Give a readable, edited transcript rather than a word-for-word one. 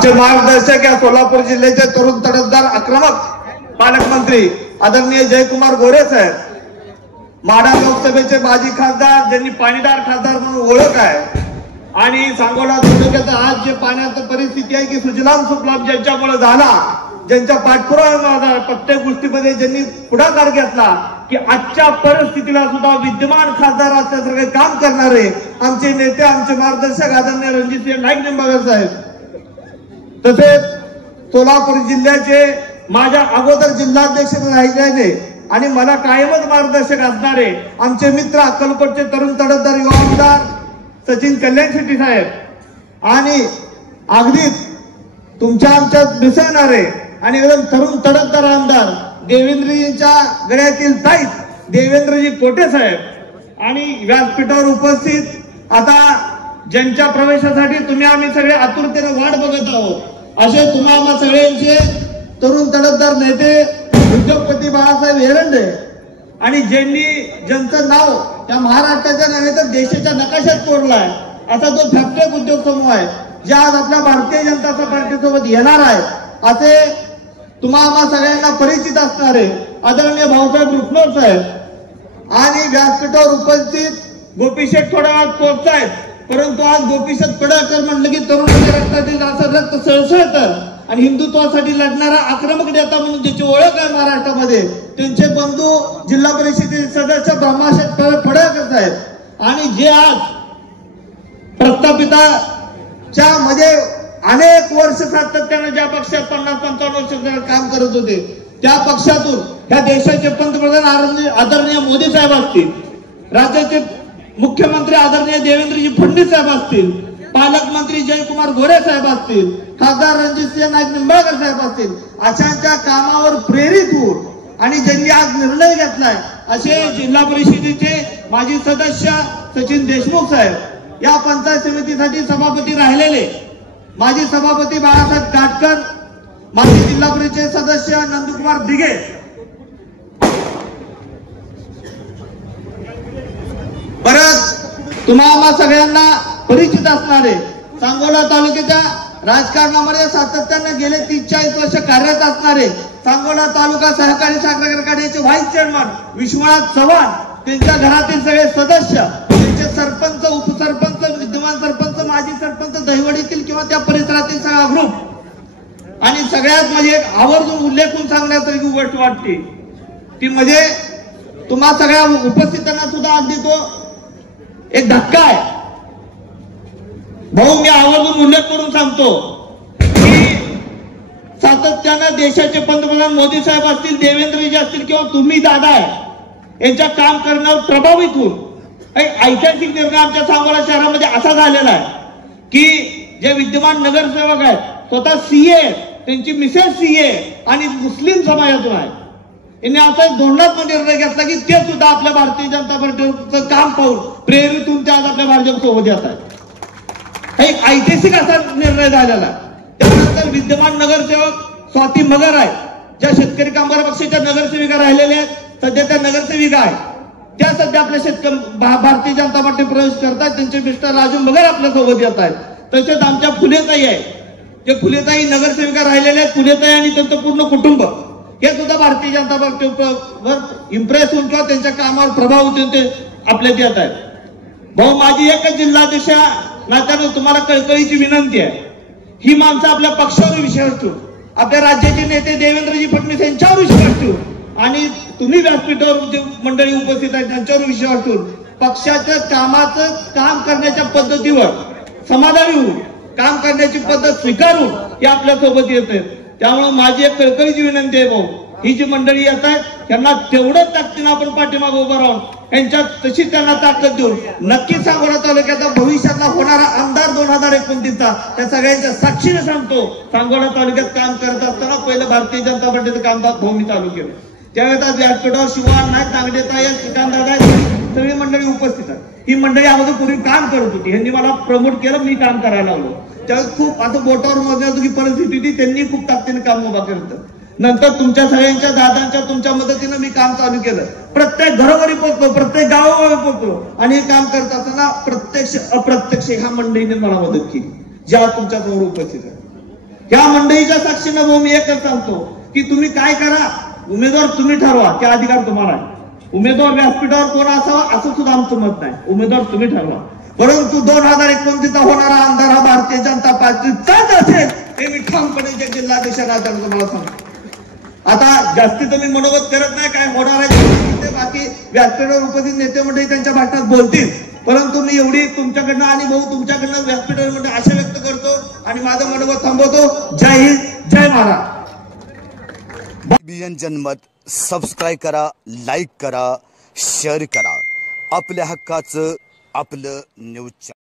आमचे मार्गदर्शक या सोलापूर जिल्ह्याचे तरुण तडफदार आक्रमक पालकमंत्री आदरणीय जयकुमार गोरे साहेब, माढा लोकसभेचे माजी खासदार, ज्यांनी पाणीदार खासदार म्हणून ओळख आहे, आणि सांगोला तालुक्यात आज जे पाण्याची परिस्थिती आहे की सुजलाम सुफलाम ज्यांच्यामुळे झाला, ज्यांच्या पाठपुरावा प्रत्येक गोष्टीमध्ये ज्यांनी पुढाकार घेतला की आजच्या परिस्थितीला सुद्धा विद्यमान खासदार असल्यासारखे काम करणारे आमचे नेते, आमचे मार्गदर्शक आदरणीय रणजितसिंह नाईक निंबाळकर साहेब, तसेच सोलापूर जिल्ह्याचे माझ्या अगोदर जिल्हाध्यक्ष राहिल्याने आणि मला कायमच मार्गदर्शक असणारे आमचे मित्र अक्कलकोटचे तरुण तडफदार युवा आमदार सचिन कल्याण शेट्टी साहेब, आणि अगदीच तुमच्या आमच्यात मिसळणारे आणि एकदम तरुण तडफदार आमदार देवेंद्रजींच्या गळ्यातील ताईत देवेंद्रजी पोटे साहेब, आणि व्यासपीठावर उपस्थित आता ज्यांच्या प्रवेशासाठी तुम्ही आम्ही सगळे आतुरतेने वाट बघत आहोत असे तुम्हा आम्हा सगळ्यांचे तरुण तडफदार नेते उद्योगपती बाळासाहेब एरंडे, आणि ज्यांचं नाव त्या महाराष्ट्राच्या नव्हे तर देशाच्या नकाशात कोरलाय असा तो फॅक्टरी उद्योग समूह आहे, जे आज आपल्या भारतीय जनता पार्टीसोबत येणार आहे, असे तुम्हा आम्हा सगळ्यांना परिचित असणारे आदरणीय भाऊसाहेब रुपनर साहेब, आणि व्यासपीठावर उपस्थित गोपीशेठ थोडा वेळात पोहोचतायत, परंतु आज गोपीशेठ पडळकर म्हणलं की तरुणाच्या रक्तातील असं रक्त सळसळतं, आणि हिंदुत्वासाठी लढणारा आक्रमक नेता म्हणून ज्याची ओळख आहे महाराष्ट्रामध्ये त्यांचे बंधू जिल्हा परिषदेचे सदस्य ब्रह्माशेठ पडळकर साहेब, आणि जे आज प्रस्थापिताच्या मध्ये अनेक वर्ष सातत्याने ज्या पक्षात 50-55 वर्ष काम करत होते त्या पक्षातून ह्या देशाचे पंतप्रधान आदरणीय मोदी साहेब असतील, राज्याचे मुख्यमंत्री आदरणीय देवेंद्रजी फडणवीस साहेब असतील, पालकमंत्री जयकुमार गोरे साहेब असतील, खासदार रणजितसिंह नाईक निंबाळकर साहेब असतील, अशांच्या कामावर प्रेरित होऊन आणि ज्यांनी आज निर्णय घेतलाय असे जिल्हा परिषदेचे माजी सदस्य सचिन देशमुख साहेब, या पंचायत समितीसाठी सभापती राहिलेले माजी सभापती बाळासाहेब काटकर, माजी जिल्हा परिषदेचे सदस्य नंदकुमार दिघे, परत तुम्हा सगळ्यांना परिचित असणारे सांगोला तालुक्याच्या राजकारणामध्ये सातत्याने गेले 30-40 वर्ष कार्यरत असणारे सांगोला तालुका सहकारी साखर कारखान्याचे व्हाईस चेअरमन विश्वनाथ चव्हाण, त्यांच्या घरातील सगळे सदस्य, त्यांचे सरपंच, उपसरपंच, विद्यमान सरपंच, माजी सरपंच, दहिवडीतील किंवा त्या परिसरातील सगळा ग्रुप, आणि सगळ्यात म्हणजे एक आवर्जून उल्लेखून सांगण्यासारखी गोष्ट वाटते ती म्हणजे तुम्हा सगळ्या उपस्थितांना सुद्धा अगदी तो एक धक्का आहे भाऊ. मी आवर्जून उल्लेख करून सांगतो की सातत्यानं देशाचे पंतप्रधान मोदी साहेब असतील, देवेंद्रजी असतील किंवा तुम्ही दादा आहे यांच्या काम करण्यावर प्रभावित होऊन ऐतिहासिक निर्णय आमच्या सांगोला शहरामध्ये असा झालेला आहे की जे विद्यमान नगरसेवक आहेत स्वतः सीए, त्यांची मिसेस सीए आणि मुस्लिम समाजातून आहे, यांनी असा एक धोरणात्मक निर्णय घेतला की ते सुद्धा आपल्या भारतीय जनता पार्टीचं काम पाहून प्रेरित होऊन ते आज आपल्या भाजप सोबत येत आहेत. एक ऐतिहासिक असा निर्णय झालेला. त्यानंतर विद्यमान नगरसेवक स्वाती मगर आहेत, ज्या शेतकरी कामगार पक्षाच्या नगरसेविका राहिलेल्या आहेत, सध्या त्या नगरसेविका आहेत, त्या सध्या आपल्या भारतीय जनता पार्टी प्रवेश करतात, त्यांचे मिस्टर राजू मगर आपल्या सोबत येत आहेत. तसेच आमच्या फुलेताई आहे, जे फुलेताई नगरसेविका राहिलेल्या आहेत, फुलेताई आणि त्यांचं पूर्ण कुटुंब हे सुद्धा भारतीय जनता पार्टीवर इम्प्रेस होऊन किंवा त्यांच्या कामावर प्रभाव होऊन ते आपल्यात येत आहेत. भाऊ, माझी एकच जिल्हाध्यक्ष नात्याने तुम्हाला कळकळीची विनंती आहे, ही माणसं आपल्या पक्षावर विश्वास ठेवून, आपल्या राज्याचे नेते देवेंद्रजी फडणवीस यांच्यावर विश्वास ठेवून आणि तुम्ही व्यासपीठावर जे मंडळी उपस्थित आहेत त्यांच्यावर विश्वास ठेवून पक्षाच्या कामाचं काम करण्याच्या पद्धतीवर समाधानी होऊन काम करण्याची पद्धत स्वीकारून हे आपल्या सोबत येत आहेत. त्यामुळे माझी एक कळकळीची विनंती आहे भाऊ, ही जी मंडळी येत आहेत त्यांना तेवढंच ताकदीनं आपण पाठीमागे उभं राहून यांच्यात तशी त्यांना ताकद देऊन नक्कीच सांगोला तालुक्याचा भविष्यातला होणारा आमदार 2029चा त्या सगळ्यांच्या साक्षीने सांगतो, सांगोला तालुक्यात काम करत असताना पहिलं भारतीय जनता पार्टीचं काम भूमी चालू केलं. त्यावेळेस आज व्यासपीठावर शिवान नाईक, नागडेता, श्रीकांतदादा सगळी मंडळी उपस्थित आहेत. ही मंडळी अगोदर पूर्वी काम करत होती, यांनी मला प्रमोट केलं, मी काम करायला लागलो. त्यावेळेस खूप आता बोटावर मोजण्याची परिस्थिती होती, त्यांनी खूप ताकदीने काम उभा केलं. नंतर तुमच्या सगळ्यांच्या दादांच्या तुमच्या मदतीने मी काम चालू केलं, प्रत्येक घरोघरी पोहोचलो, प्रत्येक गावावर पोहोचलो, आणि हे काम करत असताना प्रत्यक्ष अप्रत्यक्ष ह्या मंडळीने मला मदत केली, ज्या तुमच्या समोर उपस्थित आहे. ह्या मंडळीच्या साक्षीनं भाऊ मी एकच सांगतो की तुम्ही काय करा, उमेदवार तुम्ही ठरवा, त्या अधिकार तुम्हाला आहे. उमेदवार व्यासपीठावर कोण असावा असं सुद्धा आमचं मत नाही, उमेदवार तुम्ही ठरवा. परंतु 2029 होणारा आमदार हा भारतीय जनता पार्टीचाच असेल हे मी ठामपणे जिल्हाध्यक्ष राजांना तुम्हाला सांगतो. आता जास्ती तर मी मनोगत करत नाही, काय होणार आहे बाकी व्यासपीठावर उपस्थित नेते मंडळी त्यांच्या भाषणात बोलतील. परंतु मी एवढी तुमच्याकडनं आणि भाऊ तुमच्याकडनं व्यासपीठावर म्हणजे आशा व्यक्त करतो आणि माझं मनोगत थांबवतो. जय हिंद, जय महाराष्ट्र. जनमत सबस्क्राईब करा, लाईक करा, शेअर करा. आपल्या हक्काचं आपलं न्यूज.